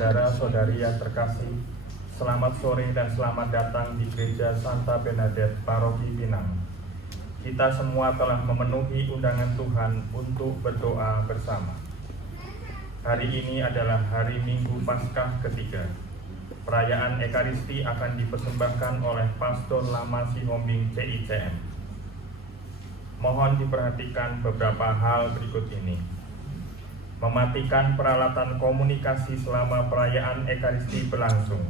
saudara-saudari yang terkasih, selamat sore dan selamat datang di Gereja Santa Bernadette, Paroki Pinang. Kita semua telah memenuhi undangan Tuhan untuk berdoa bersama. Hari ini adalah hari Minggu Paskah ketiga. Perayaan Ekaristi akan dipersembahkan oleh Pastor Lama Sihombing CICM. Mohon diperhatikan beberapa hal berikut ini. Mematikan peralatan komunikasi selama perayaan Ekaristi berlangsung.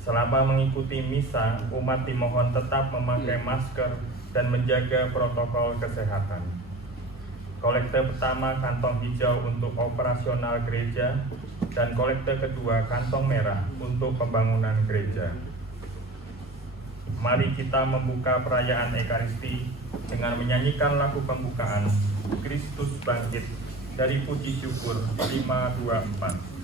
Selama mengikuti misa, umat dimohon tetap memakai masker dan menjaga protokol kesehatan. Kolekte pertama kantong hijau untuk operasional gereja dan kolekte kedua kantong merah untuk pembangunan gereja. Mari kita membuka perayaan Ekaristi dengan menyanyikan lagu pembukaan Kristus Bangkit dari Puji Syukur 524.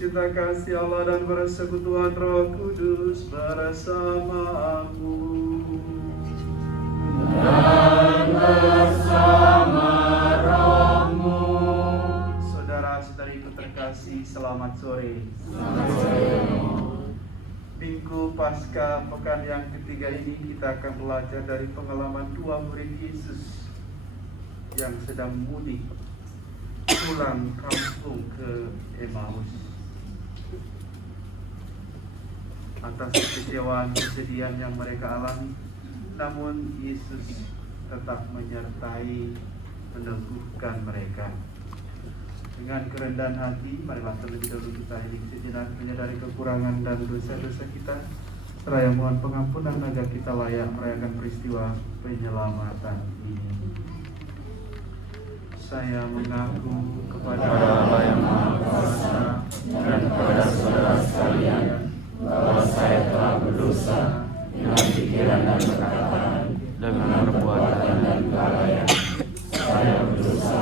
Cinta kasih Allah dan persekutuan Roh Kudus bersamamu dan bersama rohmu. Saudara-saudariku terkasih, selamat sore. Minggu Paskah pekan yang ketiga ini kita akan belajar dari pengalaman dua murid Yesus yang sedang mudik pulang kampung ke Emmaus. Atas kekecewaan, kesedihan yang mereka alami, namun Yesus tetap menyertai, meneguhkan mereka. Dengan kerendahan hati, marilah terlebih dahulu kita hening sejenak, menyadari kekurangan dan dosa-dosa kita, seraya mohon pengampunan agar kita layak merayakan peristiwa penyelamatan ini. Saya mengaku kepada Allah yang Maha Kuasa dan kepada saudara sekalian bahwa saya telah berdosa dengan pikiran dan perkataan, dengan perbuatan dan kelalaian. Saya berdosa,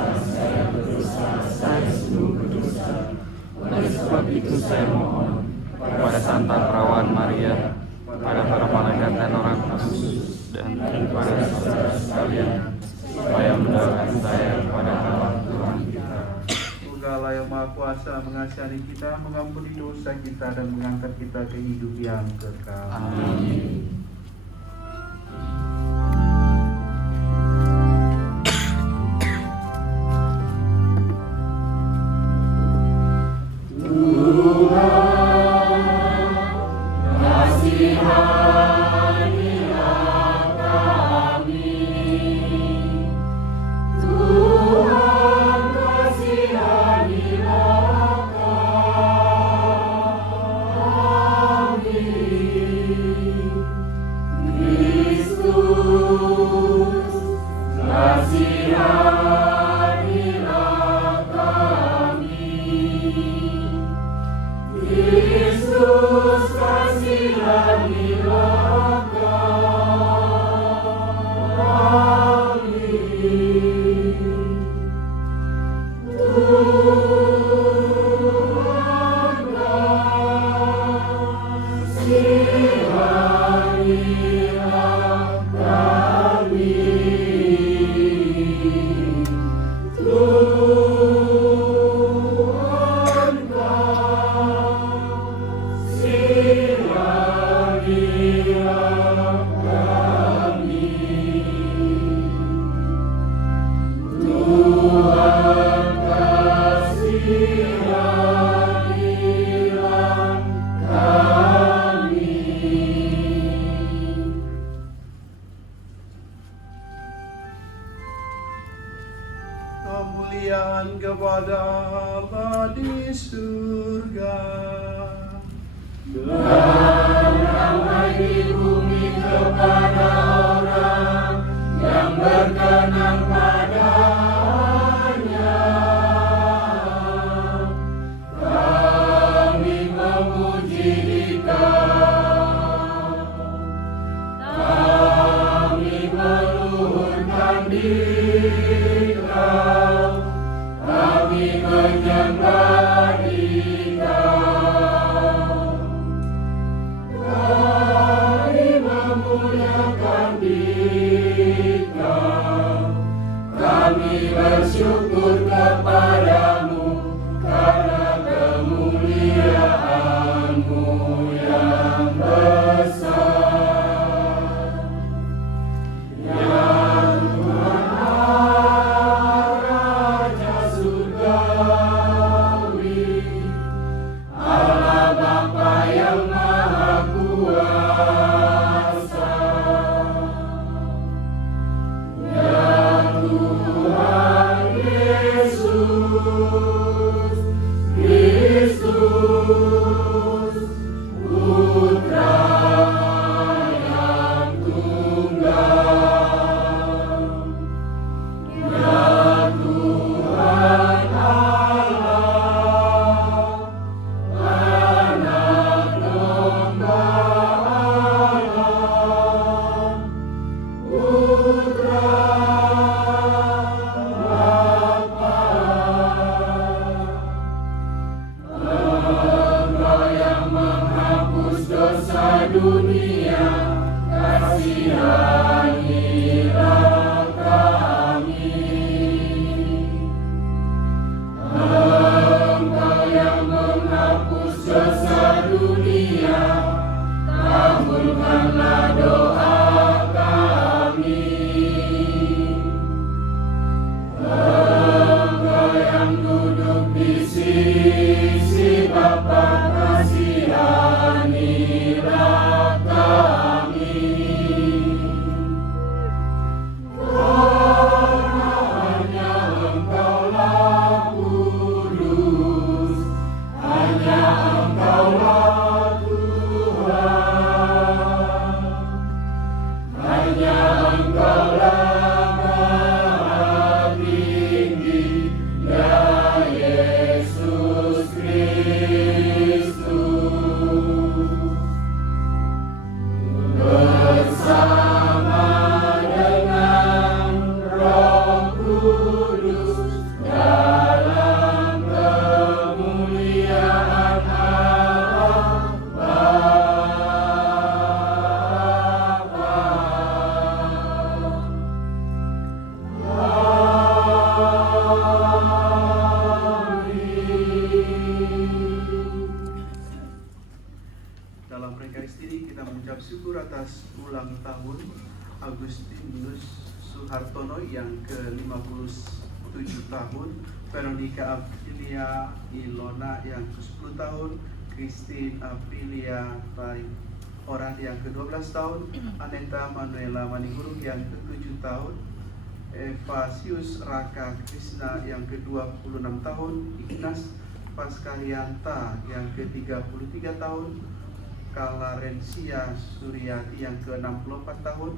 saya sungguh berdosa. Oleh sebab itu saya mohon kepada Santa Perawan Maria, kepada para malaikat dan orang kudus, dan kepada saudara sekalian, supaya mendoakan saya kepada Allah Tuhan kita. Allah yang Maha Kuasa mengasihani kita, mengampuni dosa kita, dan mengangkat kita ke hidup yang kekal. Amin. Hartono yang ke-57 tahun, Veronica Aprilia Ilona yang ke-10 tahun, Christine Aprilia Orang yang ke-12 tahun, Aneta Manuela Manigurung yang ke-7 tahun, Evasius Raka Krishna yang ke-26 tahun, Ignas Paskalianta yang ke-33 tahun, Kalarencia Suryati yang ke-64 tahun,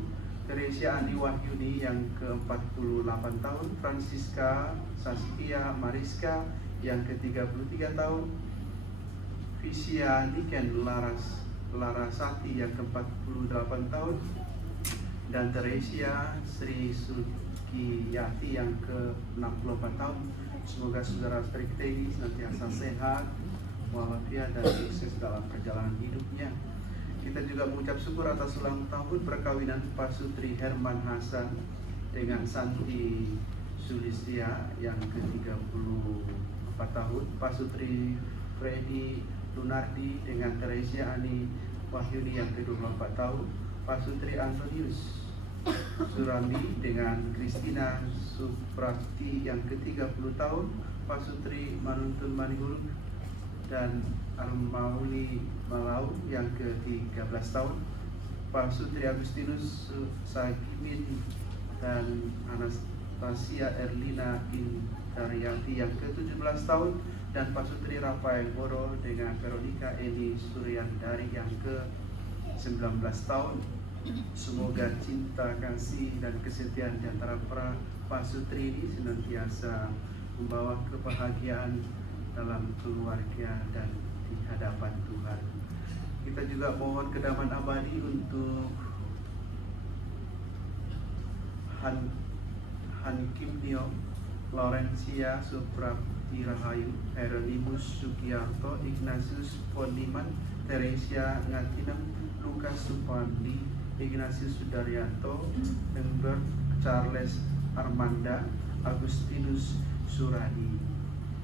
Teresia Andi Wahyuni yang ke-48 tahun, Francisca Saskia Mariska yang ke-33 tahun, Visia Niken Larasati yang ke-48 tahun, dan Teresia Sri Sukiyati yang ke-64 tahun. Semoga saudara-saudari kita ini senantiasa sehat, walafiat dan sukses dalam perjalanan hidupnya. Kita juga mengucap syukur atas ulang tahun perkawinan Pak Sutri Herman Hasan dengan Santi Sulistia yang ke-34 tahun, Pak Sutri Freddy Lunardi dengan Teresia Ani Wahyuni yang ke-24 tahun, Pak Sutri Antonius Surami dengan Kristina Suprapti yang ke-30 tahun, Pak Sutri Manuntun Manigurung dan Armauli Malau yang ke-13 tahun, Pak Sutri Agustinus Sagimin dan Anastasia Erlina Intaryati yang ke-17 tahun, dan Pak Sutri Rafael Boro dengan Veronica Eni Suryandari yang ke-19 tahun. Semoga cinta, kasih, dan kesetiaan di antara para Pak Sutri ini senantiasa membawa kebahagiaan dalam keluarga dan di hadapan Tuhan. Kita juga mohon kedamaian abadi untuk Han Kim Nio, Laurencia Suprapti Rahayu, Hieronymus Sugiarto, Ignatius Poniman, Teresia Ngatinem, Lukas Supandi, Ignatius Sudaryanto, Embert Charles Armanda, Agustinus Suradi.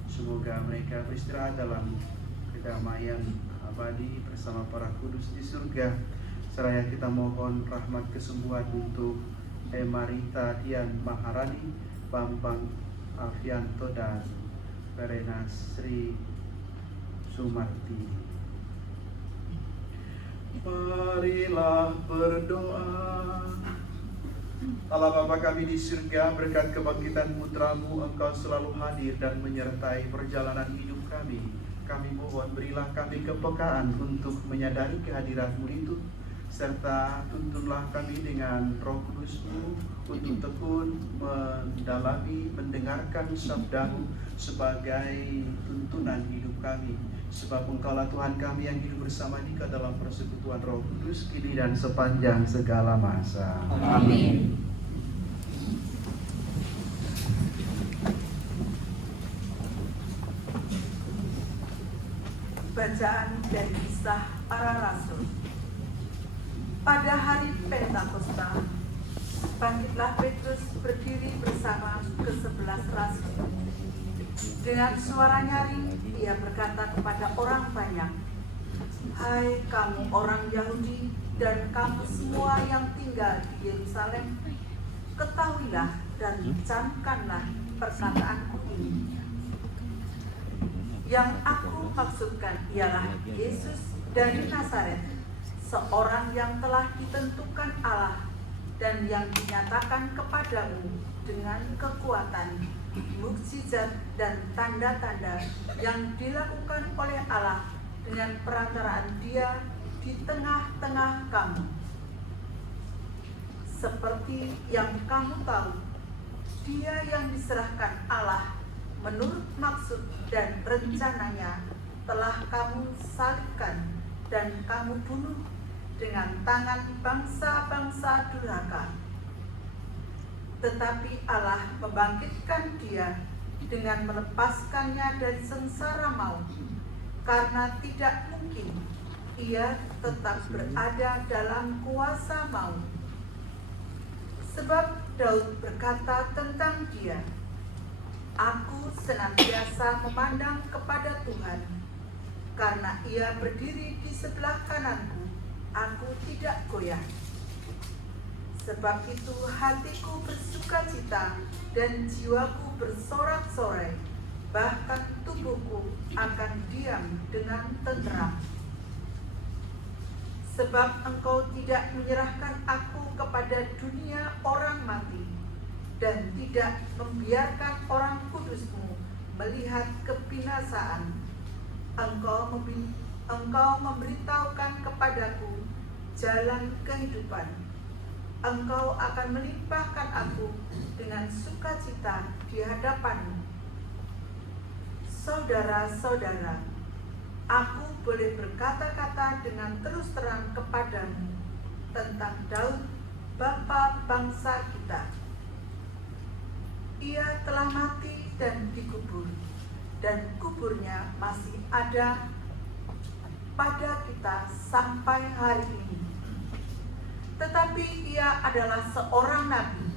Semoga mereka beristirahat dalam kedamaian abadi bersama para kudus di surga. Seraya kita mohon rahmat kesembuhan untuk Marita Dian Maharani, Bambang Alfianto, dan Verena Sri Sumarti. Marilah berdoa. Allah Bapa kami di surga, berkat kebangkitan putra-Mu, Engkau selalu hadir dan menyertai perjalanan hidup kami. Kami mohon berilah kami kepekaan untuk menyadari kehadirat-Mu itu, serta tuntunlah kami dengan Roh Kudus-Mu untuk tekun mendalami, mendengarkan sabda-Mu sebagai tuntunan hidup kami. Sebab Engkaulah Tuhan kami yang hidup bersama di dalam persekutuan Roh Kudus, kini dan sepanjang segala masa. Amin. Bacaan dari Kisah Para Rasul. Pada hari Pentakosta, bangkitlah Petrus berdiri bersama ke-11 rasul. Dengan suara nyaring, ia berkata kepada orang banyak, "Hai kamu orang Yahudi dan kamu semua yang tinggal di Yerusalem, ketahuilah dan camkanlah perkataanku ini. Yang aku maksudkan ialah Yesus dari Nazaret, seorang yang telah ditentukan Allah dan yang dinyatakan kepadamu dengan kekuatan, mukjizat dan tanda-tanda yang dilakukan oleh Allah dengan perantaraan Dia di tengah-tengah kamu. Seperti yang kamu tahu, Dia yang diserahkan Allah menurut maksud dan rencananya telah kamu salibkan dan kamu bunuh dengan tangan bangsa-bangsa durhaka. Tetapi Allah membangkitkan Dia dengan melepaskannya dari sengsara maut, karena tidak mungkin Ia tetap berada dalam kuasa maut. Sebab Daud berkata tentang Dia, "Aku senantiasa memandang kepada Tuhan, karena Ia berdiri di sebelah kananku, aku tidak goyah. Sebab itu hatiku bersukacita dan jiwaku bersorak-sorai, bahkan tubuhku akan diam dengan tenteram. Sebab Engkau tidak menyerahkan aku kepada dunia orang mati, dan tidak membiarkan orang kudus-Mu melihat kebinasaan. Engkau memberitahukan kepadaku jalan kehidupan. Engkau akan melimpahkan aku dengan sukacita di hadapan-Mu. Saudara-saudara, aku boleh berkata-kata dengan terus terang kepadamu tentang Daud, bapa bangsa kita. Ia telah mati dan dikubur, dan kuburnya masih ada pada kita sampai hari ini. Tetapi ia adalah seorang nabi,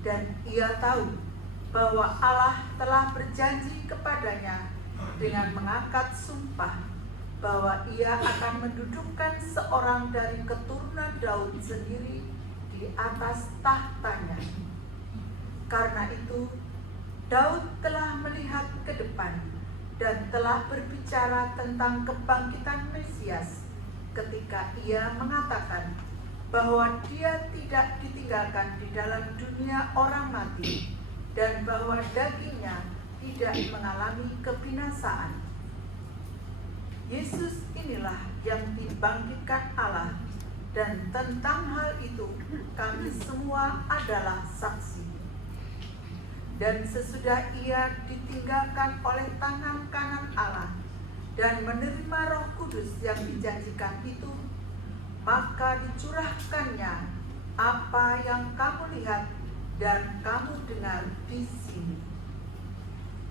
dan ia tahu bahwa Allah telah berjanji kepadanya dengan mengangkat sumpah bahwa ia akan mendudukkan seorang dari keturunan Daud sendiri di atas tahtanya. Karena itu, Daud telah melihat ke depan dan telah berbicara tentang kebangkitan Mesias ketika ia mengatakan bahwa Dia tidak ditinggalkan di dalam dunia orang mati dan bahwa dagingnya tidak mengalami kebinasaan. Yesus inilah yang dibangkitkan Allah, dan tentang hal itu kami semua adalah saksi. Dan sesudah ia ditinggalkan oleh tangan kanan Allah dan menerima Roh Kudus yang dijanjikan itu, maka dicurahkannya apa yang kamu lihat dan kamu dengar di sini.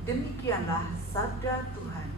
Demikianlah sabda Tuhan.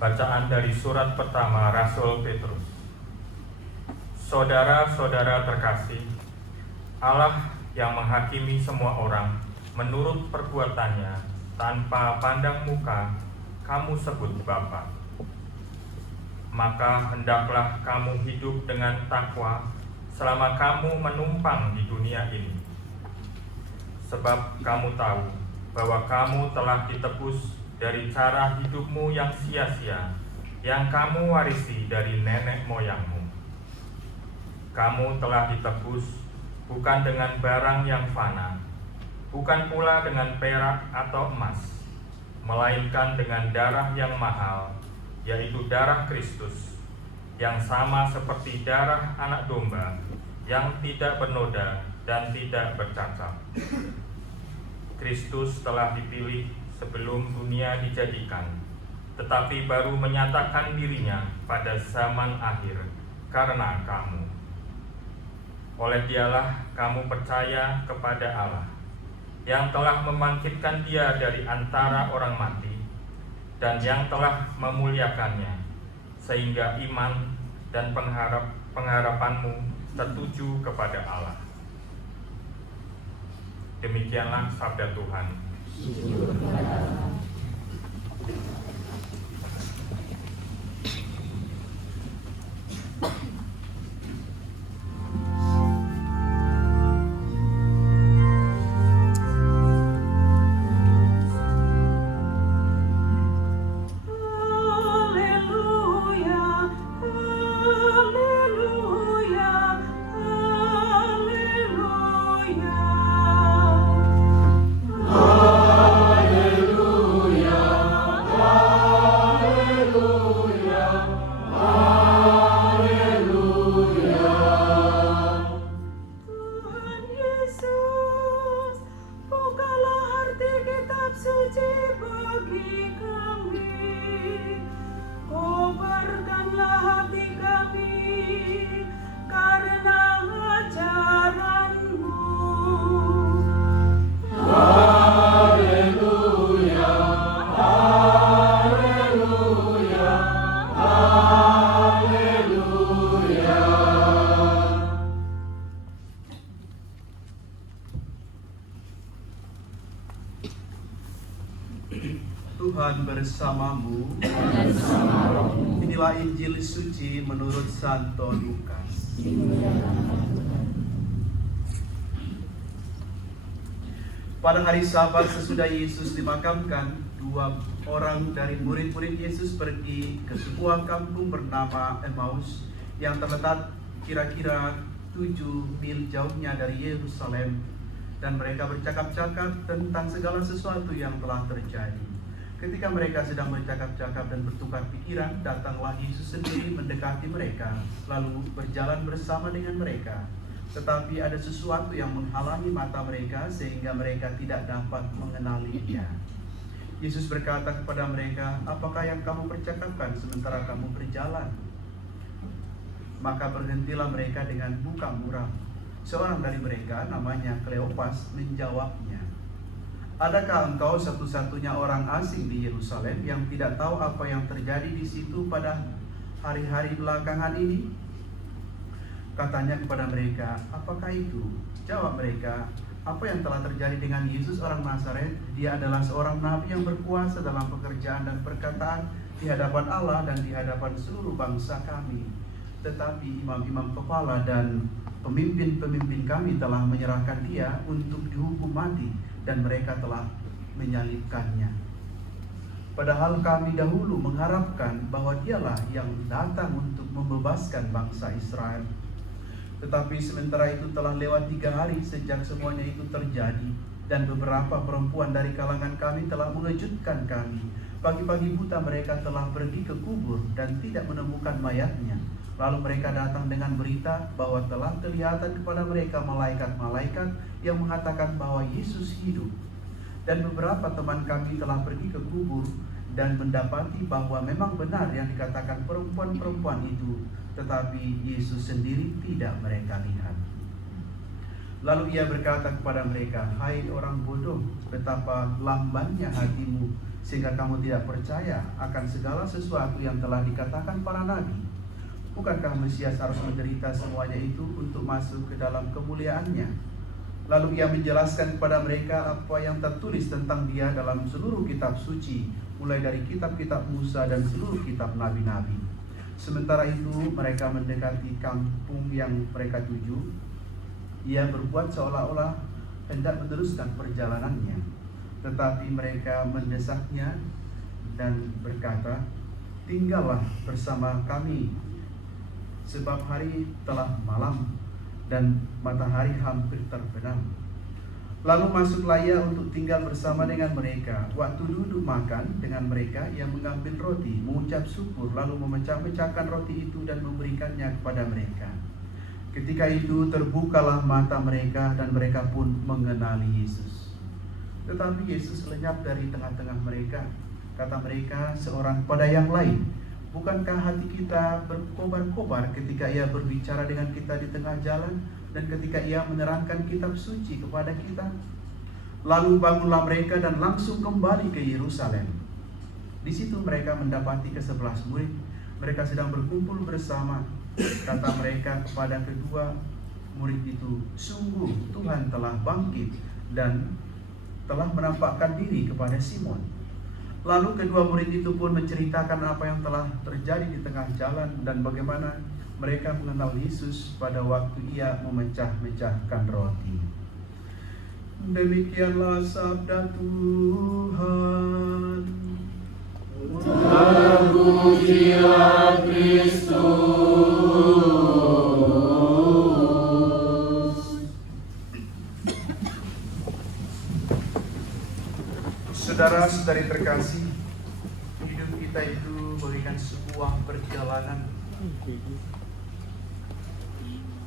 Bacaan dari surat pertama Rasul Petrus. Saudara-saudara terkasih, Allah yang menghakimi semua orang menurut perbuatannya tanpa pandang muka, kamu sebut Bapa. Maka hendaklah kamu hidup dengan takwa selama kamu menumpang di dunia ini. Sebab kamu tahu bahwa kamu telah ditebus dari cara hidupmu yang sia-sia, yang kamu warisi dari nenek moyangmu. Kamu telah ditebus bukan dengan barang yang fana, bukan pula dengan perak atau emas, melainkan dengan darah yang mahal, yaitu darah Kristus, yang sama seperti darah anak domba, yang tidak bernoda dan tidak bercacat. Kristus telah dipilih sebelum dunia dijadikan, tetapi baru menyatakan dirinya pada zaman akhir karena kamu. Oleh Dialah kamu percaya kepada Allah, yang telah membangkitkan Dia dari antara orang mati, dan yang telah memuliakannya, sehingga iman dan pengharapanmu tertuju kepada Allah. Demikianlah sabda Tuhan. Tuhan bersamamu. Inilah Injil suci menurut Santo Lukas. Pada hari Sabat sesudah Yesus dimakamkan, 2 orang dari murid-murid Yesus pergi ke sebuah kampung bernama Emmaus yang terletak kira-kira 7 mil jauhnya dari Yerusalem, dan mereka bercakap-cakap tentang segala sesuatu yang telah terjadi. Ketika mereka sedang bercakap-cakap dan bertukar pikiran, datanglah Yesus sendiri mendekati mereka, lalu berjalan bersama dengan mereka. Tetapi ada sesuatu yang menghalangi mata mereka sehingga mereka tidak dapat mengenali Dia. Yesus berkata kepada mereka, "Apakah yang kamu percakapkan sementara kamu berjalan?" Maka berhentilah mereka dengan muka muram. Seorang dari mereka, namanya Kleopas, menjawabnya, "Adakah engkau satu-satunya orang asing di Yerusalem yang tidak tahu apa yang terjadi di situ pada hari-hari belakangan ini?" Katanya kepada mereka, "Apakah itu?" Jawab mereka, "Apa yang telah terjadi dengan Yesus orang Nazaret? Dia adalah seorang nabi yang berkuasa dalam pekerjaan dan perkataan di hadapan Allah dan di hadapan seluruh bangsa kami. Tetapi imam-imam kepala dan pemimpin-pemimpin kami telah menyerahkan Dia untuk dihukum mati, dan mereka telah menyalibkannya. Padahal kami dahulu mengharapkan bahwa Dialah yang datang untuk membebaskan bangsa Israel. Tetapi sementara itu telah lewat 3 hari sejak semuanya itu terjadi, dan beberapa perempuan dari kalangan kami telah mengejutkan kami. Pagi-pagi buta mereka telah pergi ke kubur dan tidak menemukan mayatnya. Lalu mereka datang dengan berita bahwa telah kelihatan kepada mereka malaikat-malaikat yang mengatakan bahwa Yesus hidup. Dan beberapa teman kami telah pergi ke kubur dan mendapati bahwa memang benar yang dikatakan perempuan-perempuan itu, tetapi Yesus sendiri tidak mereka lihat." Lalu Ia berkata kepada mereka, "Hai orang bodoh, betapa lambannya hatimu sehingga kamu tidak percaya akan segala sesuatu yang telah dikatakan para nabi? Bukankah Mesias harus menderita semuanya itu untuk masuk ke dalam kemuliaannya? Lalu ia menjelaskan kepada mereka apa yang tertulis tentang dia dalam seluruh kitab suci, mulai dari kitab-kitab Musa dan seluruh kitab nabi-nabi. Sementara itu mereka mendekati kampung yang mereka tuju. Ia berbuat seolah-olah hendak meneruskan perjalanannya, tetapi mereka mendesaknya dan berkata, "Tinggallah bersama kami, sebab hari telah malam dan matahari hampir terbenam." Lalu masuklah ia untuk tinggal bersama dengan mereka. Waktu duduk makan dengan mereka, ia mengambil roti, mengucap syukur, lalu memecah-mecahkan roti itu dan memberikannya kepada mereka. Ketika itu terbukalah mata mereka dan mereka pun mengenali Yesus. Tetapi Yesus lenyap dari tengah-tengah mereka. Kata mereka seorang pada yang lain, "Bukankah hati kita berkobar-kobar ketika ia berbicara dengan kita di tengah jalan dan ketika ia menerangkan kitab suci kepada kita?" Lalu bangunlah mereka dan langsung kembali ke Yerusalem. Di situ mereka mendapati ke-11 murid. Mereka sedang berkumpul bersama. Kata mereka kepada kedua murid itu, "Sungguh Tuhan telah bangkit dan telah menampakkan diri kepada Simon." Lalu kedua murid itu pun menceritakan apa yang telah terjadi di tengah jalan dan bagaimana mereka mengenal Yesus pada waktu ia memecah-mecahkan roti. Demikianlah sabda Tuhan. Terpujilah Kristus. Saudara-saudari terkasih, hidup kita itu bagaikan sebuah perjalanan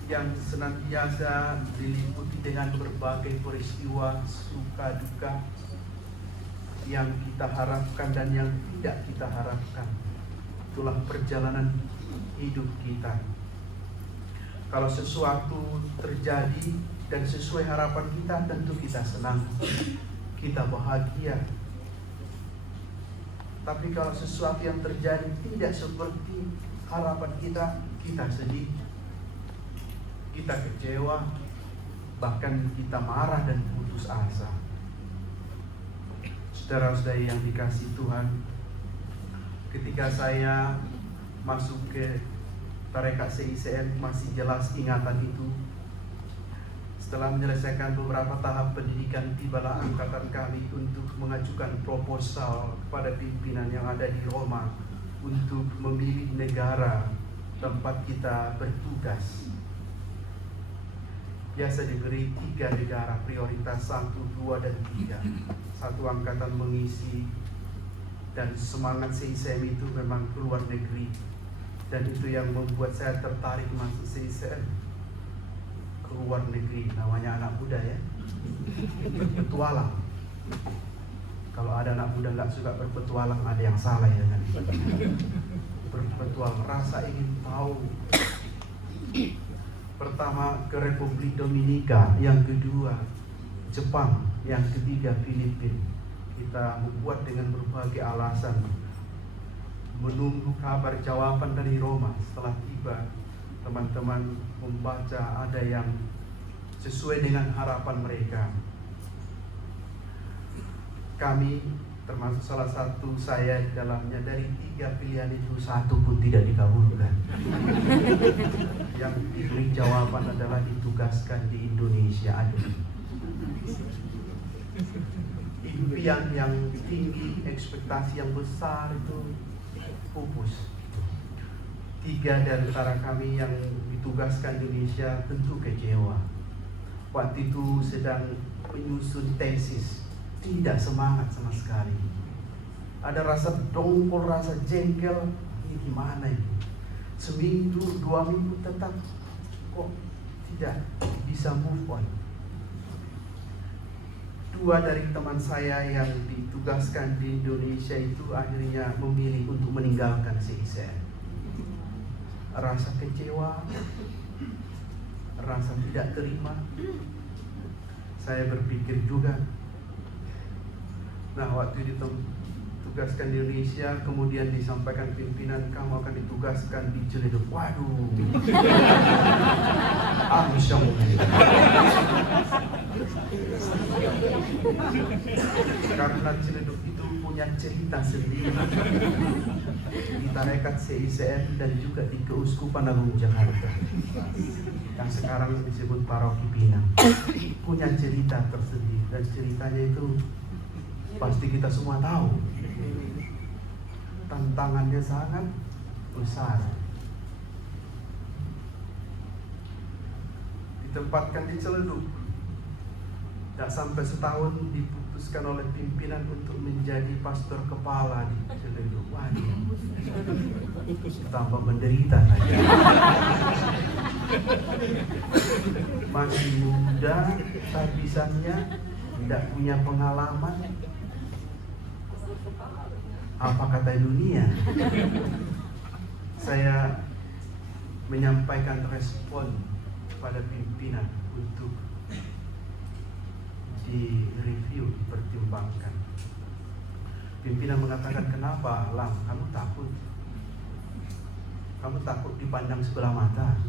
yang senantiasa diliputi dengan berbagai peristiwa suka duka yang kita harapkan dan yang tidak kita harapkan. Itulah perjalanan hidup kita. Kalau sesuatu terjadi dan sesuai harapan kita, tentu kita senang, kita bahagia. Tapi kalau sesuatu yang terjadi tidak seperti harapan kita, kita sedih, kita kecewa, bahkan kita marah dan putus asa. Saudara-saudari yang dikasihi Tuhan, ketika saya masuk ke tarekat CICN, masih jelas ingatan itu. Setelah menyelesaikan beberapa tahap pendidikan, tibalah angkatan kami untuk mengajukan proposal kepada pimpinan yang ada di Roma untuk memilih negara tempat kita bertugas. Biasa diberi 3 negara prioritas, 1, 2, dan 3. Satu angkatan mengisi, dan semangat CICM itu memang keluar negeri. Dan itu yang membuat saya tertarik masuk CICM. Keluar negeri, namanya anak muda ya, berpetualang. Kalau ada anak muda nggak suka berpetualang, ada yang salah ya kan. Berpetualang, rasa ingin tahu. Pertama ke Republik Dominika, yang kedua Jepang, yang ketiga Filipina. Kita membuat dengan berbagai alasan, menunggu kabar jawaban dari Roma. Setelah tiba, teman-teman membaca, ada yang sesuai dengan harapan mereka. Kami termasuk salah satu, saya di dalamnya, dari 3 pilihan itu 1 pun tidak dikabulkan. Yang diberi jawaban adalah ditugaskan di Indonesia. Impian yang tinggi, ekspektasi yang besar itu pupus. 3 dari antara kami yang ditugaskan di Indonesia tentu kecewa. Waktu itu sedang menyusun tesis, tidak semangat sama sekali. Ada rasa dongkol, rasa jengkel. Ini gimana ini? Seminggu, 2 minggu tetap kok tidak bisa move on. 2 dari teman saya yang ditugaskan di Indonesia itu akhirnya memilih untuk meninggalkan CICN. Rasa kecewa, rasa tidak terima. Saya berpikir juga. Nah, waktu ditugaskan di Indonesia, kemudian disampaikan pimpinan kamu akan ditugaskan di Ciledug. Waduh, aku syok. Karena Ciledug itu punya cerita sendiri di tarekat CICM dan juga di Keuskupan Agung Jakarta yang sekarang disebut Paroki Pinang, punya cerita tersendiri, dan ceritanya itu pasti kita semua tahu. Tantangannya sangat besar. Ditempatkan di Ciledug, tidak sampai setahun diputuskan oleh pimpinan untuk menjadi pastor kepala di Ciledug. Waduh, tambah menderita saja. Masih muda, habisannya, tidak punya pengalaman. Apa kata dunia? Saya menyampaikan respon pada pimpinan untuk direview, dipertimbangkan. Pimpinan mengatakan, kenapa Lang, kamu takut? Kamu takut dipandang sebelah mata?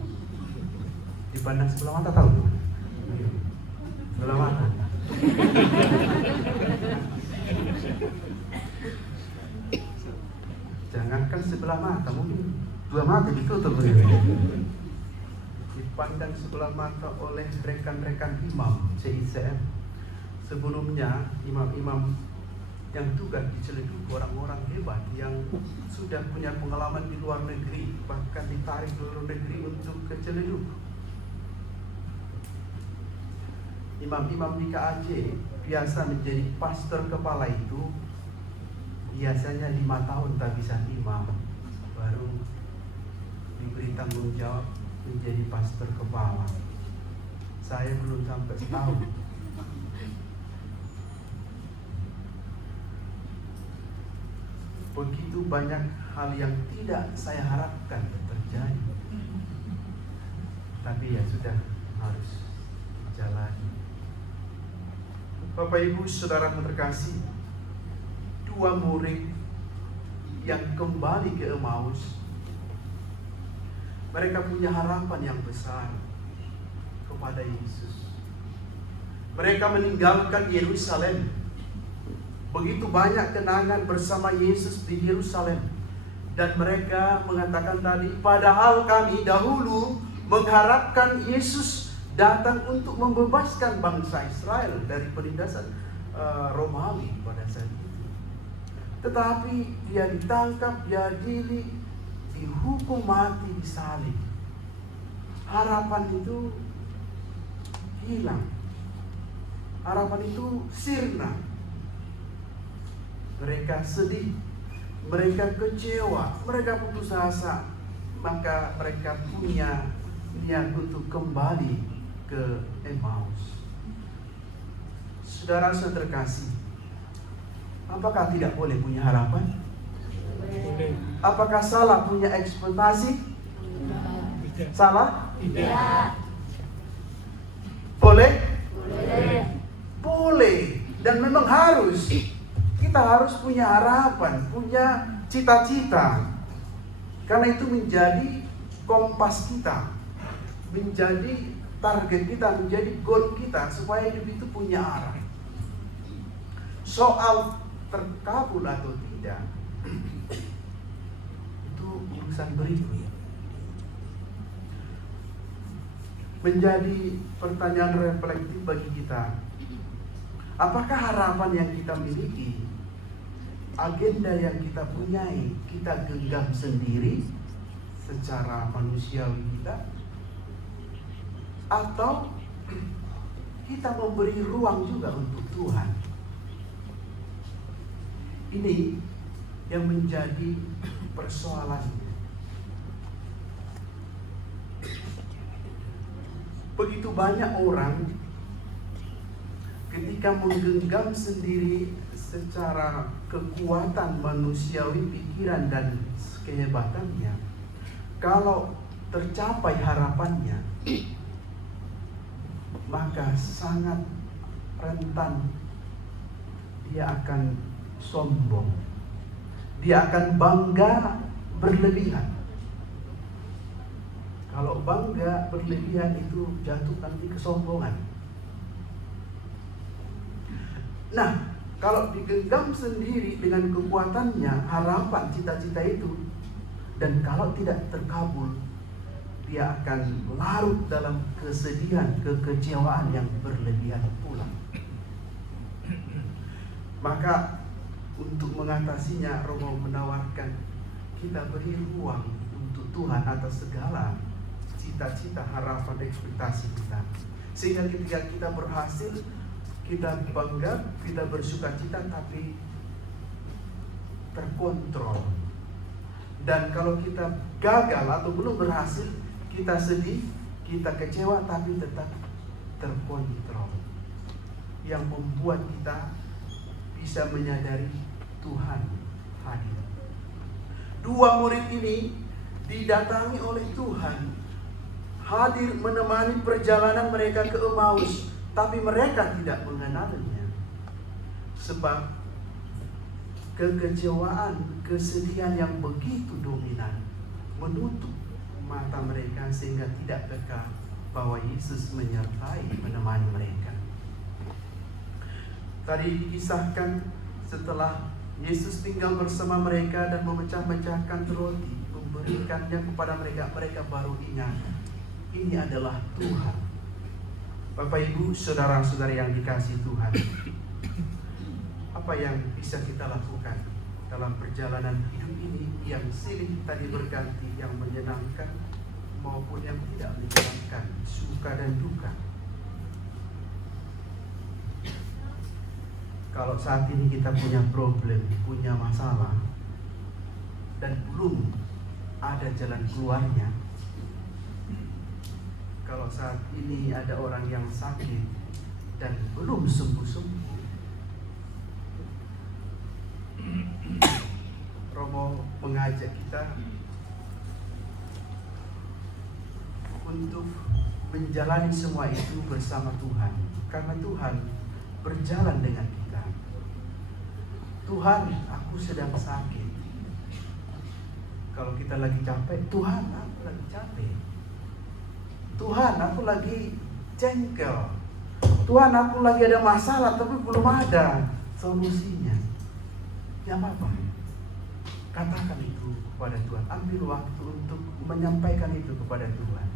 Dipandang sebelah mata, tahu? Sebelah mata. Jangankan sebelah mata, mungkin dua mata ditutup. Dipandang sebelah mata oleh rekan-rekan imam CICM. Sebelumnya imam-imam yang tugas di Ciledug, orang-orang hebat yang sudah punya pengalaman di luar negeri, bahkan ditarik ke luar negeri untuk ke Ciledug. Imam-imam di KAJ biasa menjadi pastor kepala itu biasanya 5 tahun tak bisa imam, baru diberi tanggung jawab menjadi pastor kepala. Saya belum sampai setahun. Begitu banyak hal yang tidak saya harapkan terjadi, tapi ya sudah, harus dijalani. Bapak Ibu Saudara terkasih, 2 murid yang kembali ke Emmaus, mereka punya harapan yang besar kepada Yesus. Mereka meninggalkan Yerusalem. Begitu banyak kenangan bersama Yesus di Yerusalem. Dan mereka mengatakan tadi, padahal kami dahulu mengharapkan Yesus datang untuk membebaskan bangsa Israel dari penindasan Romawi pada saat itu. Tetapi dia ditangkap, dia dihukum mati, disalib. Harapan itu hilang. Harapan itu sirna. Mereka sedih, mereka kecewa, mereka putus asa. Maka mereka punya niat untuk kembali ke Emmaus. Saudara-saudara terkasih, apakah tidak boleh punya harapan? Apakah salah punya ekspektasi? Salah? Tidak. Boleh? Boleh. Boleh. Dan memang harus. Kita harus punya harapan, punya cita-cita. Karena itu menjadi kompas kita, menjadi target kita, menjadi goal kita, supaya hidup itu punya arah. Soal terkabul atau tidak, itu urusan berikutnya. Menjadi pertanyaan reflektif bagi kita. Apakah harapan yang kita miliki, agenda yang kita punyai, kita genggam sendiri secara manusiawi kita, atau kita memberi ruang juga untuk Tuhan? Ini yang menjadi persoalan. Begitu banyak orang ketika menggenggam sendiri secara kekuatan manusiawi, pikiran dan kehebatannya, kalau tercapai harapannya, maka sangat rentan dia akan sombong, dia akan bangga berlebihan. Kalau bangga berlebihan itu jatuh nanti kesombongan. Nah, kalau digenggam sendiri dengan kekuatannya, harapan, cita-cita itu, dan kalau tidak terkabul, dia akan larut dalam kesedihan, kekecewaan yang berlebihan pula. Maka untuk mengatasinya, Romo menawarkan kita beri ruang untuk Tuhan atas segala cita-cita, harapan, ekspektasi kita. Sehingga ketika kita berhasil, kita bangga, kita bersuka cita, tapi terkontrol. Dan kalau kita gagal atau belum berhasil, kita sedih, kita kecewa, tapi tetap terkontrol. Yang membuat kita bisa menyadari Tuhan hadir. Dua murid ini didatangi oleh Tuhan, hadir menemani perjalanan mereka ke Emmaus, tapi mereka tidak mengenalnya. Sebab kekecewaan, kesedihan yang begitu dominan menutup mata mereka sehingga tidak peka bahwa Yesus menyertai, menemani mereka. Tadi dikisahkan setelah Yesus tinggal bersama mereka dan memecah-mecahkan roti, memberikannya kepada mereka, mereka baru ingat, ini adalah Tuhan. Bapak Ibu, saudara-saudari yang dikasihi Tuhan, apa yang bisa kita lakukan dalam perjalanan hidup ini yang silih tadi berganti, yang menyenangkan maupun yang tidak menyenangkan, suka dan duka? Kalau saat ini kita punya problem, punya masalah, dan belum ada jalan keluarnya, kalau saat ini ada orang yang sakit dan belum sembuh-sembuh, Romo mengajak kita untuk menjalani semua itu bersama Tuhan, karena Tuhan berjalan dengan kita. Tuhan, aku sedang sakit. Kalau kita lagi capek, Tuhan, aku lagi capek. Tuhan, aku lagi jengkel. Tuhan, aku lagi ada masalah tapi belum ada solusinya. Ya apa? Katakan itu kepada Tuhan. Ambil waktu untuk menyampaikan itu kepada Tuhan.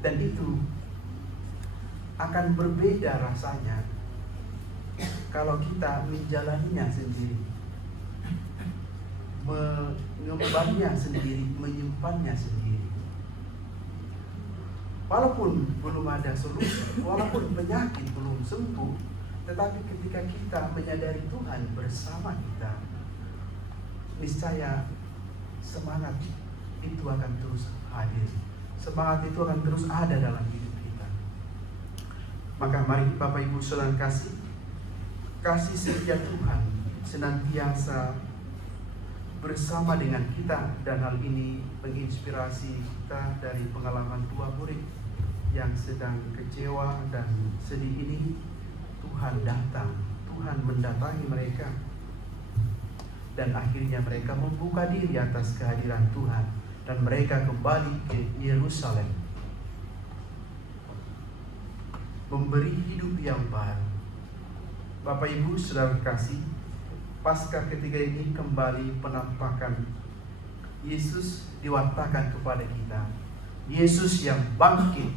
Dan itu akan berbeda rasanya kalau kita menjalaninya sendiri, mengembannya sendiri, menyimpannya sendiri. Walaupun belum ada solusi, walaupun penyakit belum sembuh, tetapi ketika kita menyadari Tuhan bersama kita, niscaya semangat itu akan terus hadir. Semangat itu akan terus ada dalam hidup kita. Maka mari Bapak Ibu saudara kasih setia Tuhan senantiasa bersama dengan kita, dan hal ini menginspirasi kita dari pengalaman dua murid yang sedang kecewa dan sedih ini. Tuhan datang, Tuhan mendatangi mereka, dan akhirnya mereka membuka diri atas kehadiran Tuhan, dan mereka kembali ke Yerusalem memberi hidup yang baru. Bapak Ibu saudara kasih, Paskah ketiga ini kembali penampakan Yesus diwartakan kepada kita. Yesus yang bangkit.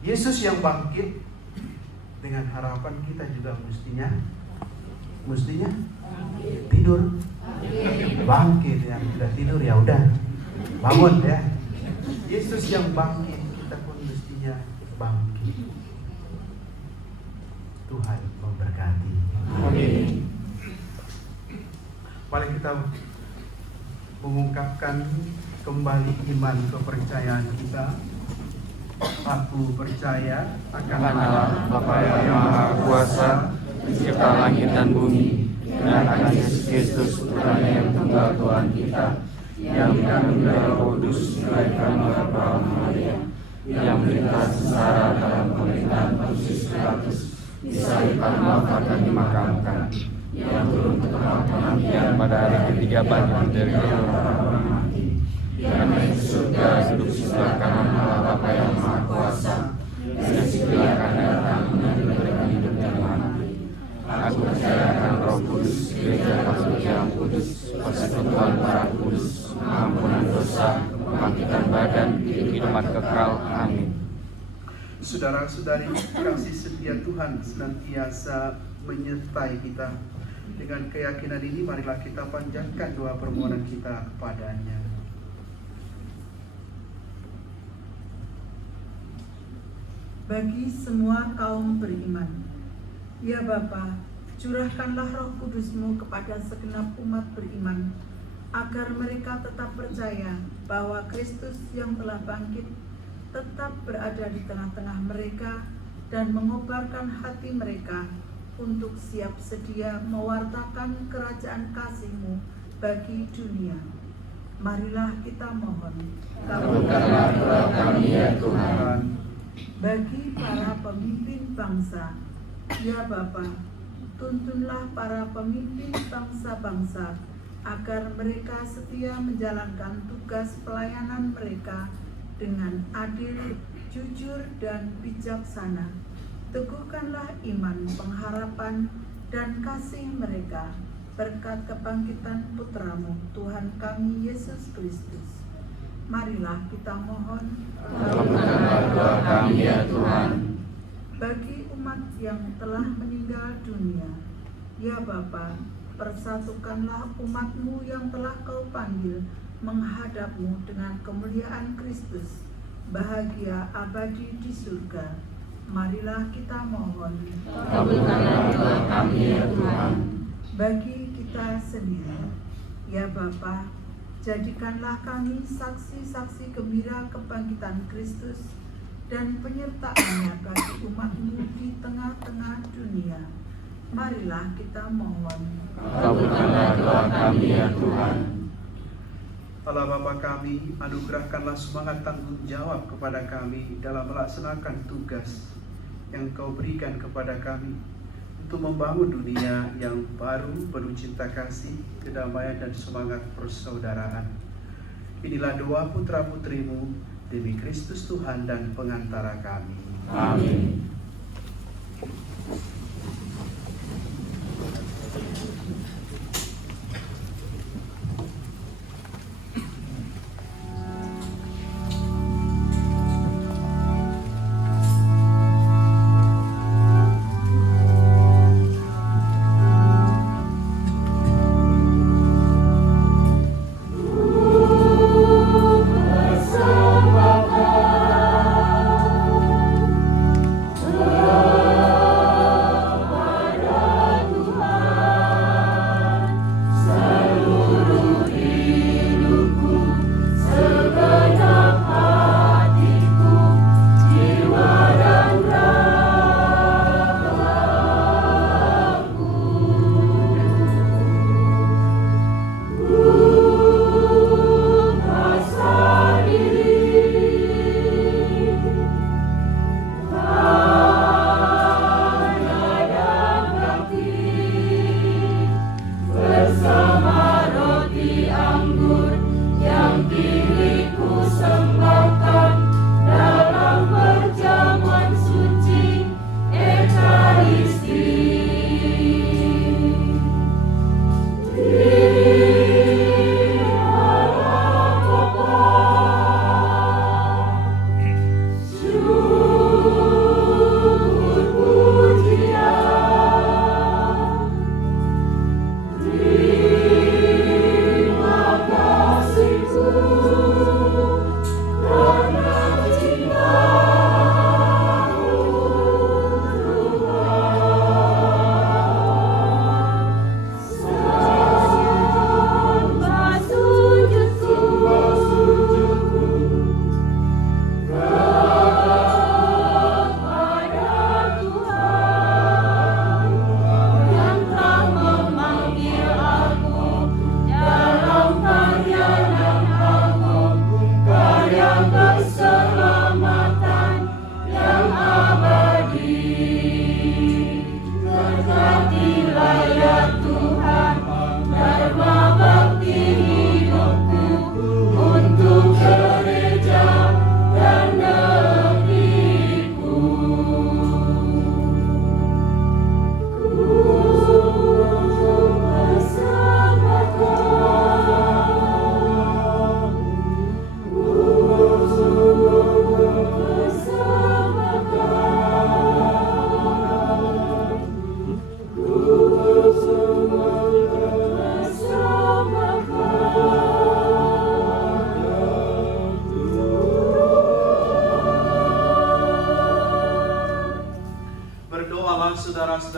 Yesus yang bangkit, dengan harapan kita juga mestinya tidur, bangkit. Yang sudah tidur ya udah bangun ya. Yesus yang bangkit, kita pun mestinya bangkit. Tuhan memberkati. Amin. Mari kita mengungkapkan kembali iman kepercayaan kita. Aku percaya akan Allah Bapa yang Maha Kuasa, pencipta langit dan bumi, dan akan Yesus Kristus Putranya yang tunggal Tuhan kita, yang dikandung dari Roh Kudus, dilahirkan oleh perawan Maria, yang menderita sengsara dalam pemerintahan Pontius Pilatus, disalibkan, wafat dan dimakamkan, yang turun ke tempat penantian pada hari ketiga bangkit dari orang mati, yang naik ke surga duduk di sebelah kanan Allah Bapa yang Maha Kuasa, dan sebelah kanan datang menyebutkan hidup dan mati. Aku percaya akan Roh Kudus, Gereja Katolik yang kudus, persekutuan para kudus, pengampunan dosa, kebangkitan badan, kehidupan kekal. Amin. Saudara-saudari, kasih setia Tuhan senantiasa menyertai kita. Dengan keyakinan ini, marilah kita panjatkan doa permohonan kita kepadanya. Bagi semua kaum beriman, ya Bapa, curahkanlah Roh Kudus-Mu kepada segenap umat beriman, agar mereka tetap percaya bahwa Kristus yang telah bangkit tetap berada di tengah-tengah mereka dan mengobarkan hati mereka untuk siap sedia mewartakan kerajaan kasih-Mu bagi dunia. Marilah kita mohon. Kabulkanlah doa kami ya Tuhan. Bagi para pemimpin bangsa, ya Bapa, tuntunlah para pemimpin bangsa-bangsa agar mereka setia menjalankan tugas pelayanan mereka dengan adil, jujur, dan bijaksana. Teguhkanlah iman, pengharapan, dan kasih mereka berkat kebangkitan Putra-Mu, Tuhan kami Yesus Kristus. Marilah kita mohon. Kabulkanlah doa kami ya Tuhan. Bagi umat yang telah meninggal dunia, ya Bapa, persatukanlah umat-Mu yang telah Kau panggil menghadap-Mu dengan kemuliaan Kristus, bahagia abadi di surga. Marilah kita mohon. Kabulkanlah doa kami ya Tuhan. Bagi kita sendiri, ya Bapa, jadikanlah kami saksi-saksi gembira kebangkitan Kristus dan penyertaan-Nya bagi umat-Mu di tengah-tengah dunia. Marilah kita mohon. Kabulkanlah doa kami ya Tuhan. Allah Bapa kami, anugerahkanlah semangat tanggung jawab kepada kami dalam melaksanakan tugas yang Kau berikan kepada kami untuk membangun dunia yang baru, penuh cinta kasih, kedamaian, dan semangat persaudaraan. Inilah doa putra-putrimu demi Kristus Tuhan dan pengantara kami. Amin.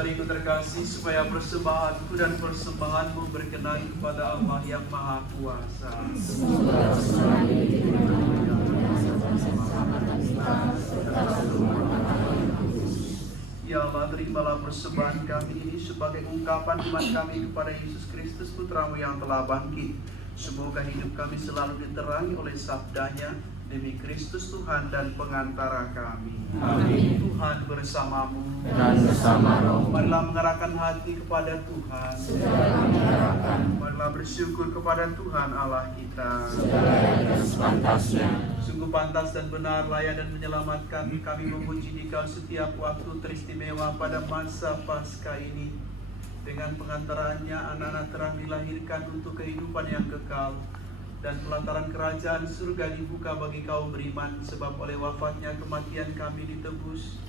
saudariku terkasih, supaya persembahanku dan persembahanmu berkenan kepada Allah yang Maha Kuasa. Ya Allah, terimalah persembahan kami ini sebagai ungkapan iman kami kepada Yesus Kristus Putramu yang telah bangkit. Semoga hidup kami selalu diterangi oleh sabdanya, demi Kristus Tuhan dan pengantara kami. Amin. Tuhan bersamamu Dan bersama roh. Marilah mengarahkan hati kepada Tuhan. Segala kami harapkan. Marilah bersyukur kepada Tuhan Allah kita. Segala yang sepantasnya. Sungguh pantas dan benar, layak dan menyelamatkan kami memuji Dikau setiap waktu teristimewa pada masa Paskah ini. Dengan pengantaraannya anak-anak terang dilahirkan untuk kehidupan yang kekal, dan pelantaran kerajaan surga dibuka bagi kaum beriman, sebab oleh wafatnya kematian kami ditebus,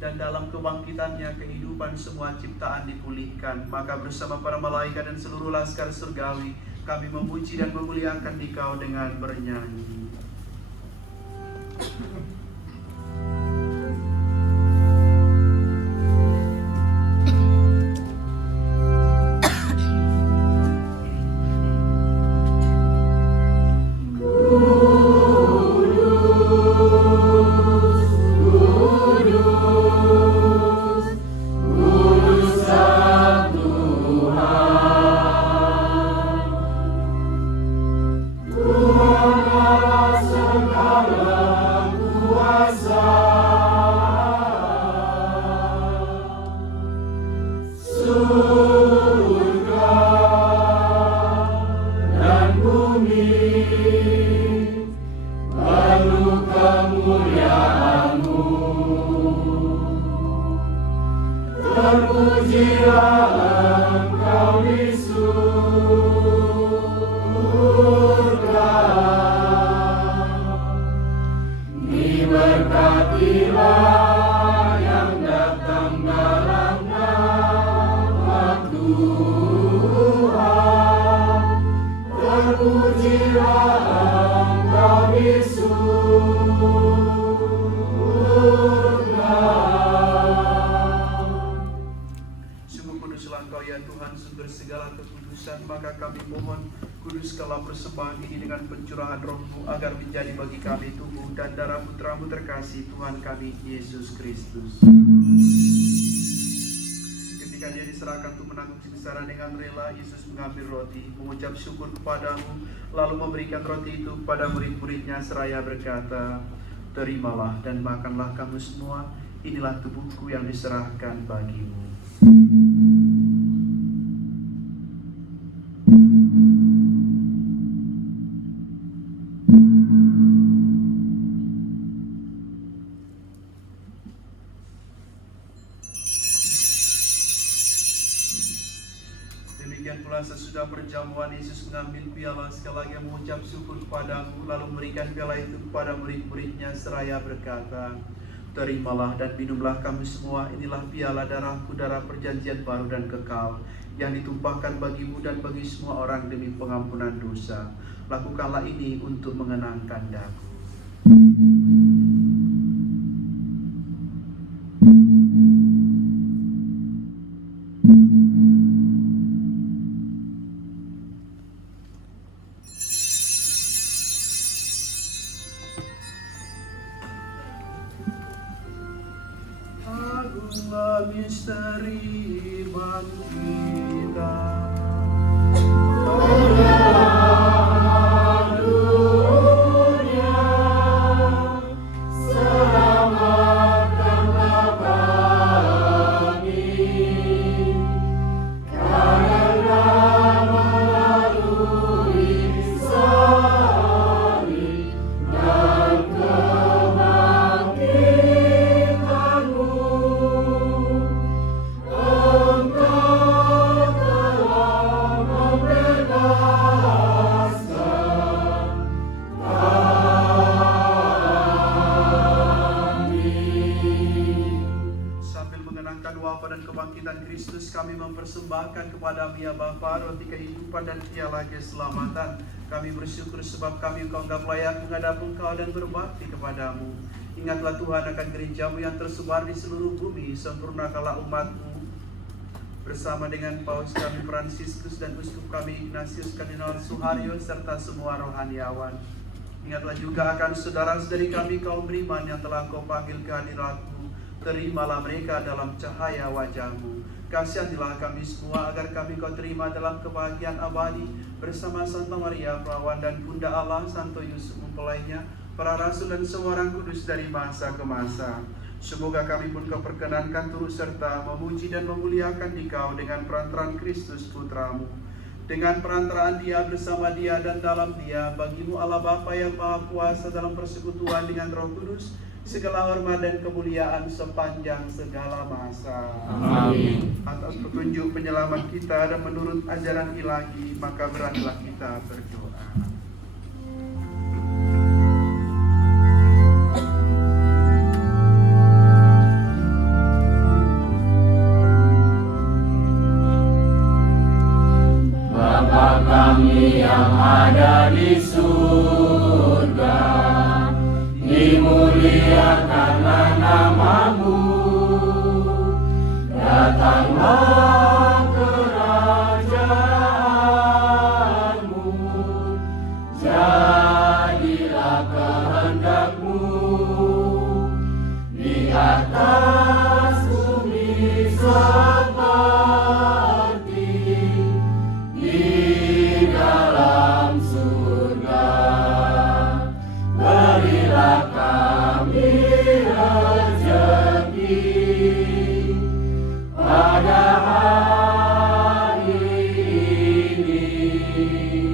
dan dalam kebangkitannya kehidupan semua ciptaan dipulihkan. Maka bersama para malaikat dan seluruh laskar surgawi kami memuji dan memuliakan Dikau dengan bernyanyi. Maka kami mohon, kuduskanlah persembahan ini dengan pencurahan Roh-Mu, agar menjadi bagi kami tubuh dan darah Putra-Mu terkasih, Tuhan kami Yesus Kristus. Ketika Dia diserahkan untuk menanggung sengsara dengan rela, Yesus mengambil roti, mengucap syukur kepadamu, lalu memberikan roti itu kepada murid-muridnya seraya berkata, "Terimalah dan makanlah kamu semua, inilah tubuhku yang diserahkan bagimu." Demikian pula sesudah perjamuan, Yesus mengambil piala, sekali lagi mengucap syukur kepadamu, lalu memberikan piala itu kepada murid-muridnya seraya berkata, "Terimalah dan minumlah kamu semua, inilah piala darahku, darah perjanjian baru dan kekal, yang ditumpahkan bagimu dan bagi semua orang demi pengampunan dosa. Lakukanlah ini untuk mengenangkan Daku." Agunglah misteri bangkitan. Kami mempersembahkan kepada-Mu ya Bapa roti kehidupan dan piala keselamatan. Kami bersyukur sebab kami Engkau anggap layak menghadap Engkau dan berbakti kepada-Mu. Ingatlah Tuhan akan gereja-Mu yang tersebar di seluruh bumi, sempurnakanlah umat-Mu bersama dengan Paus kami Fransiskus dan Uskup kami Ignatius Kardinal Suharyo serta semua rohaniawan. Ingatlah juga akan saudara-saudari kami kaum beriman yang telah Kau panggil ke hadirat-Mu. Terimalah mereka dalam cahaya wajah-Mu. Kasihanilah kami semua agar kami Kau terima dalam kebahagiaan abadi bersama Santa Maria Perawan dan Bunda Allah, Santo Yusuf mempelainya, para rasul dan semua orang kudus dari masa ke masa. Semoga kami pun Kau perkenankan turut serta memuji dan memuliakan Dikau dengan perantaraan Kristus Putra-Mu. Dengan perantaraan Dia, bersama Dia, dan dalam Dia, bagi-Mu Allah Bapa yang Maha Kuasa dalam persekutuan dengan Roh Kudus, segala hormat dan kemuliaan sepanjang segala masa. Amin. Atas petunjuk penyelamat kita dan menurut ajaran ilahi, maka beranilah kita berdoa. Bapa kami yang ada di surga, dimuliakanlah nama-Mu, datanglah kerajaan-Mu, jadilah kehendak-Mu di atas bumi seperti di dalam surga. Berilah kami rezeki pada hari ini,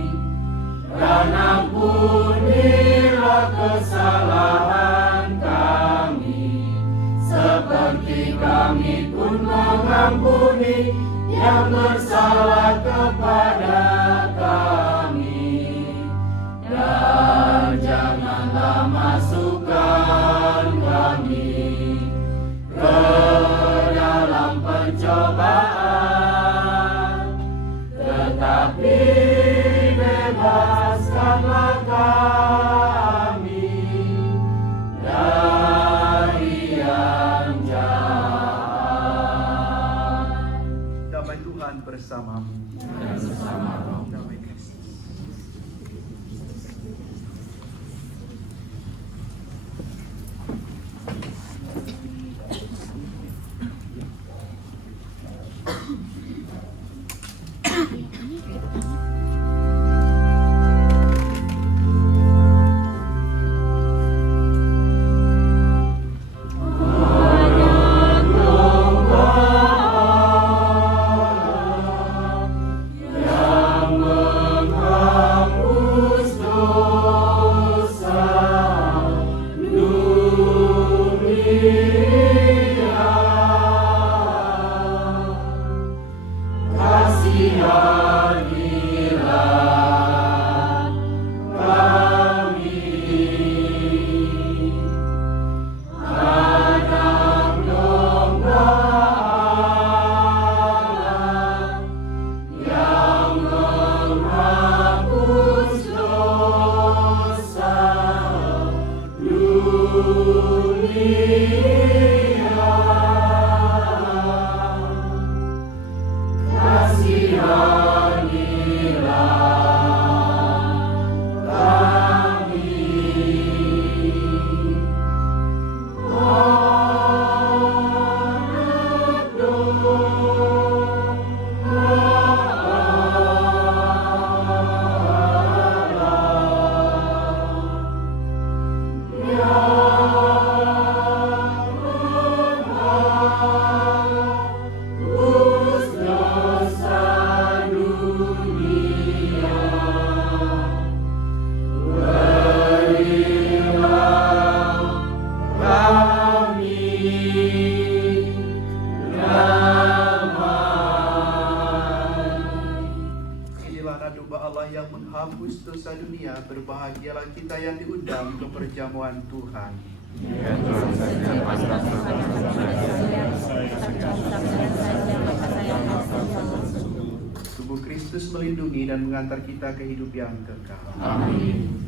dan ampunilah kesalahan kami, seperti kami pun mengampuni yang bersalah kepada kami. Dan janganlah masukkan kami ke dalam pencobaan, tetapi bebaskanlah kami dari yang jahat. Damai Tuhan bersama-Mu. Dan bersama roh. Damai Kristus. menghapus dosa dunia, berbahagialah kita yang diundang ke perjamuan Tuhan. Tubuh Kristus melindungi dan mengantar kita ke hidup yang kekal. Amin.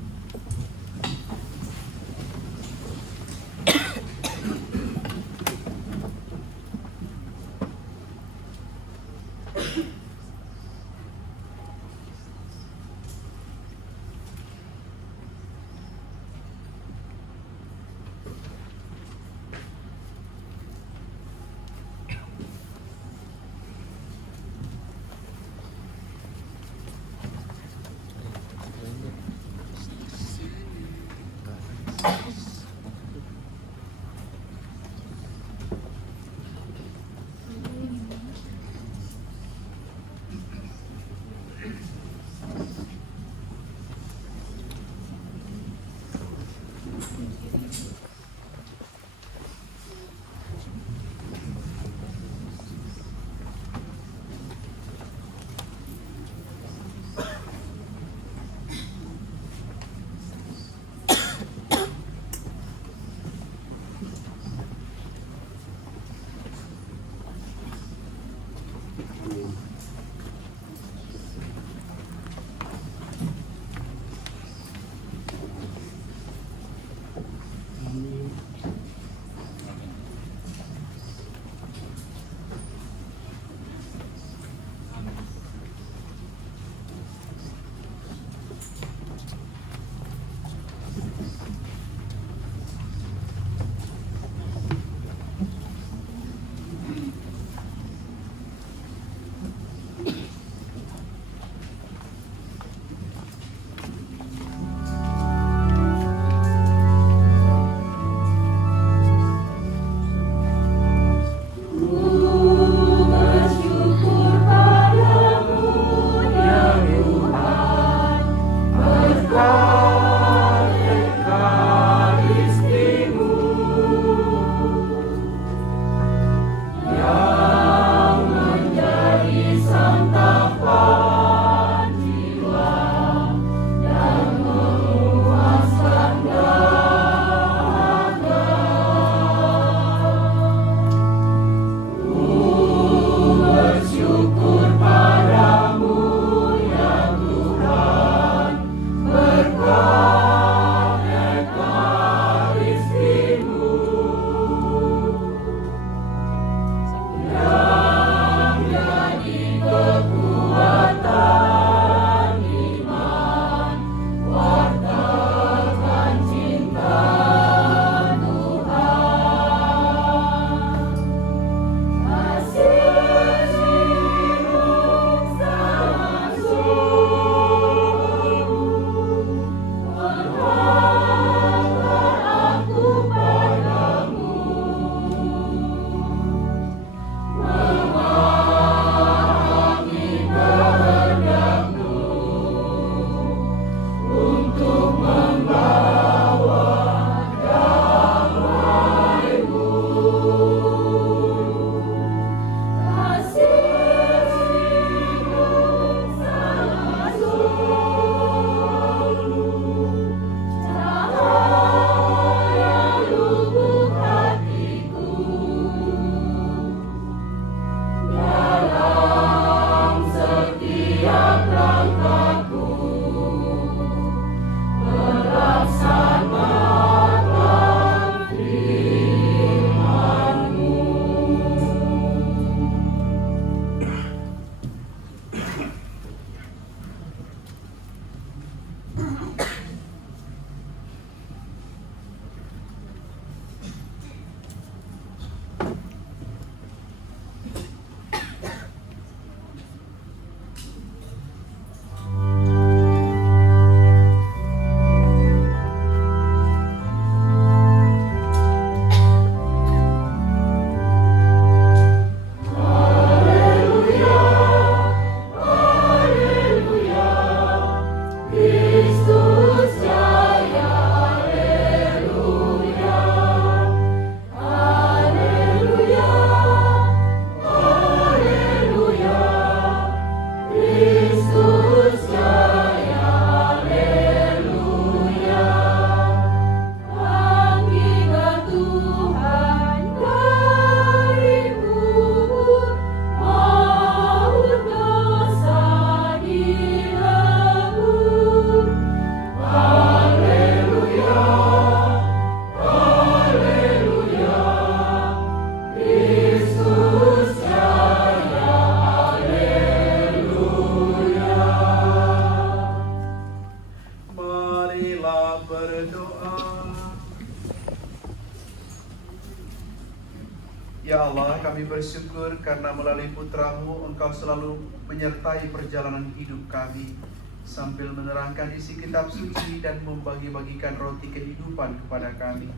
Ya Allah, kami bersyukur karena melalui Putra-Mu Engkau selalu menyertai perjalanan hidup kami sambil menerangkan isi kitab suci dan membagi-bagikan roti kehidupan kepada kami.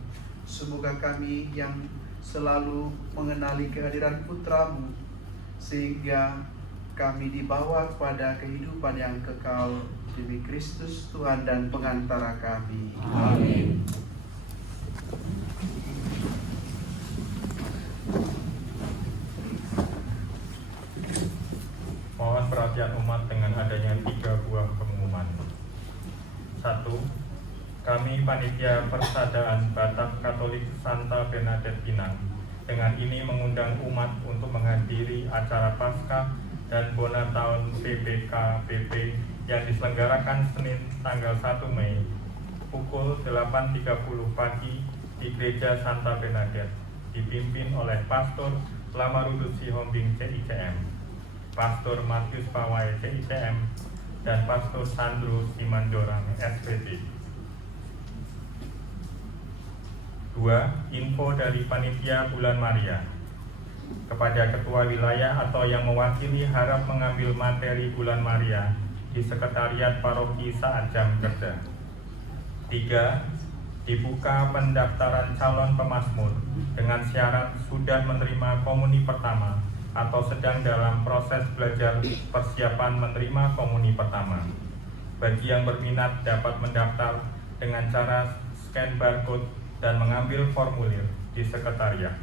Semoga kami yang selalu mengenali kehadiran Putra-Mu sehingga kami dibawa kepada kehidupan yang kekal demi Kristus Tuhan dan pengantara kami. Amin. Mohon perhatian umat dengan adanya 3 buah pengumuman. 1. Kami Panitia Persadaan Batak Katolik Santa Bernadette Pinang dengan ini mengundang umat untuk menghadiri acara Paskah dan Bona tahun PPKBP yang diselenggarakan Senin tanggal 1 Mei pukul 8.30 pagi di Gereja Santa Bernadette, dipimpin oleh Pastor Lamarudut Sihombing CICM, Pastor Matius Pawai CICM, dan Pastor Sandro Simanjorang SPT. 2. Info dari Panitia Bulan Maria. Kepada Ketua Wilayah atau yang mewakili harap mengambil materi Bulan Maria di Sekretariat Paroki saat jam kerja. 3. Dibuka pendaftaran calon pemazmur dengan syarat sudah menerima komuni pertama atau sedang dalam proses belajar persiapan menerima komuni pertama. Bagi yang berminat dapat mendaftar dengan cara scan barcode dan mengambil formulir di sekretariat.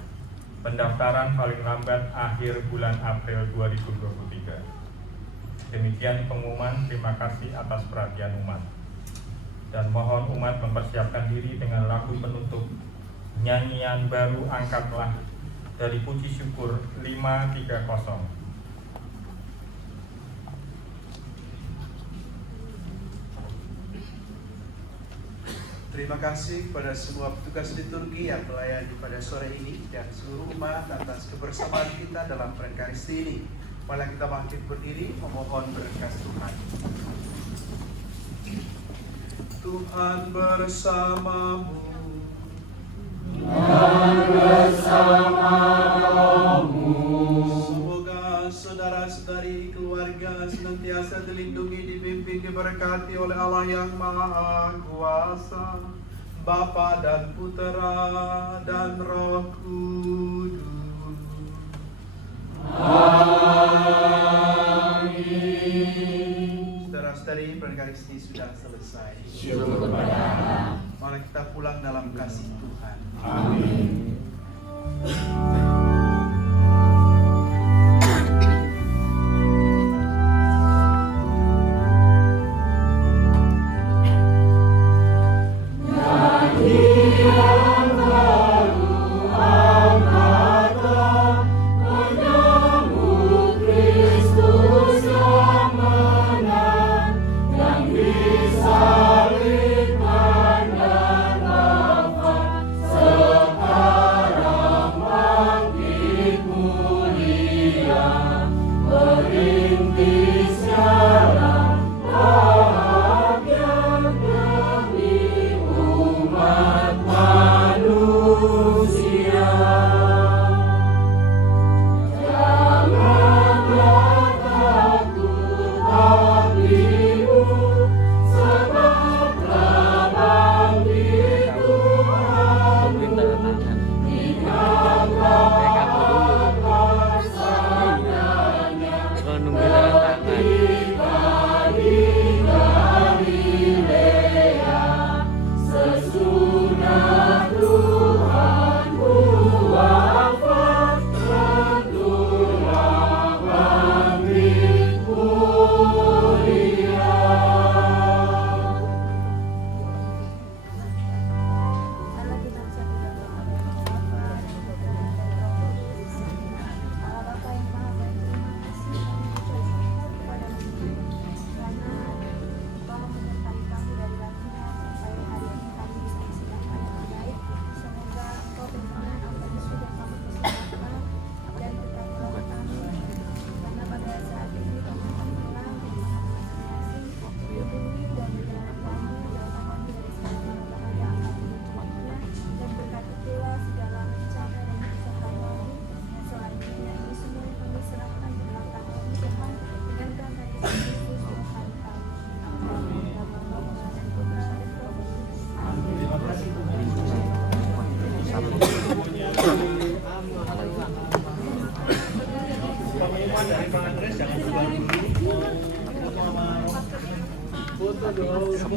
Pendaftaran paling lambat akhir bulan April 2023. Demikian pengumuman. Terima kasih atas perhatian umat. Dan mohon umat mempersiapkan diri dengan lagu penutup nyanyian baru Angkatlah dari Puji Syukur 530. Terima kasih kepada semua petugas liturgi yang melayani pada sore ini dan seluruh umat atas kebersamaan kita dalam Prekaristi ini. Mari kita bangkit berdiri memohon berkat Tuhan. Tuhan bersamamu. Dan bersamamu. Semoga saudara-saudari keluarga senantiasa dilindungi, dibimbing, diberkati oleh Allah yang Maha Kuasa, Bapa dan Putera dan Roh Kudus. Amin. Saudara-saudari, Prekaristi sudah selesai. Syukur kepada Allah. Mari kita pulang dalam kasih Tuhan. Amin. Sekarang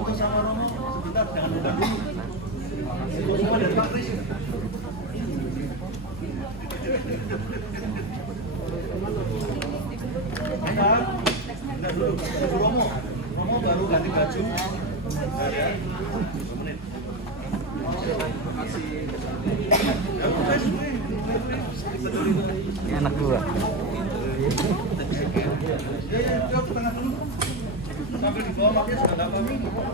foto sama Romo sebentar, jangan lupa dulu. Semua dari Pak Kris. Ya, bentar dulu. Romo baru ganti baju. Bentar ya. 2 menit. Terima kasih. Ya, wes. Enak dua. Ya, jawab tengah dulu. Sambil di bawah maknya sudah nggak apa-apa.